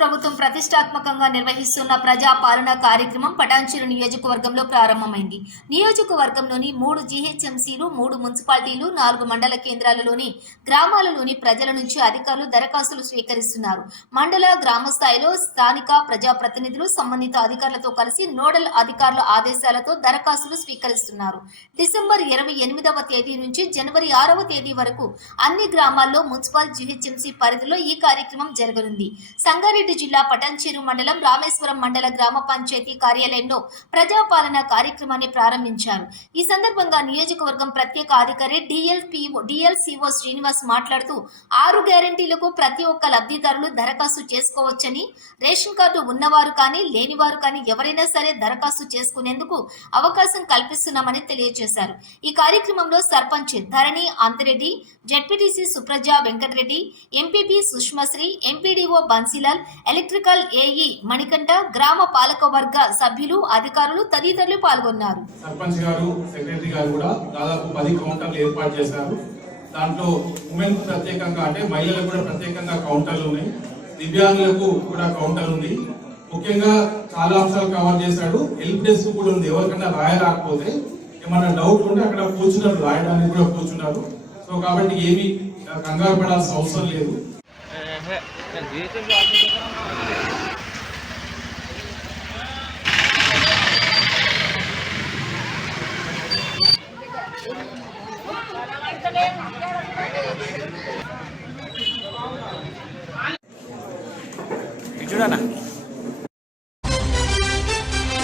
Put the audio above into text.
ప్రభుత్వం ప్రతిష్టాత్మకంగా నిర్వహిస్తున్న ప్రజా పాలన కార్యక్రమం పటాన్చెరు నియోజకవర్గంలో ప్రారంభమైంది. నియోజకవర్గంలోని మూడు జీహెచ్ఎంసీలు మూడు మున్సిపాలిటీలు నాలుగు మండల కేంద్రాలలోని గ్రామాలలోని ప్రజల నుంచి అధికారులు దరఖాస్తులు స్వీకరిస్తున్నారు. మండల గ్రామ స్థాయిలో స్థానిక ప్రజాప్రతినిధులు సంబంధిత అధికారులతో కలిసి నోడల్ అధికారుల ఆదేశాలతో దరఖాస్తులు స్వీకరిస్తున్నారు. డిసెంబర్ ఇరవై ఎనిమిదవ తేదీ నుంచి జనవరి ఆరవ తేదీ వరకు అన్ని గ్రామాల్లో మున్సిపల్ జీహెచ్ఎంసీ పరిధిలో ఈ కార్యక్రమం జరగనుంది. సంగారెడ్డి జిల్లా పటంచేరు మండలం రామేశ్వరం మండల గ్రామ పంచాయతీ కార్యాలయంలో ప్రజాపాలన కార్యక్రమాన్ని ప్రారంభించారు. ఈ సందర్భంగా నియోజకవర్గం ప్రత్యేక అధికారి డిఎల్పిఓ డిఎల్సిఓ శ్రీనివాస్ మాట్లాడుతూ ఆరు గ్యారంటీలకు ప్రతి ఒక్క లబ్ధిదారులు దరఖాస్తు చేసుకోవచ్చని రేషన్ కార్డు ఉన్నవారు కానీ లేనివారు కానీ ఎవరైనా సరే దరఖాస్తు చేసుకునేందుకు అవకాశం కల్పిస్తున్నామని తెలియజేశారు. ఈ కార్యక్రమంలో sarpanch Dharani Anthireddy ZPTC Supraja Venkatareddy MPP Sushmasri MPDO Bansilal electrical AE Manikanta గ్రామ పాలకవర్గ సభ్యులు అధికారులు తదితరులు పాల్గొన్నారు. సర్పంచ్ గారు సెక్రటరీ గారు కూడా దాదాపు పది కౌంటర్లు ఏర్పాటు చేశారు. దాంట్లో ఉమెన్ ప్రత్యేకంగా అంటే మహిళలకు కూడా ప్రత్యేకంగా కౌంటర్లు ఉన్నాయి. దివ్యాంగులకు కూడా కౌంటర్ ఉంది. ముఖ్యంగా చాలా అంశాలు కవర్ చేశాడు. హెల్ప్ డెస్క్ కూడా ఉంది. ఎవరికైనా రాయరాకపోతే ఏమైనా డౌట్ ఉంటే అక్కడ కూర్చున్నారు. రాయడానికి కూడా కూర్చున్నారు. సో కాబట్టి ఏమి కంగారు పడాల్సిన అవసరం లేదు. Jujur anak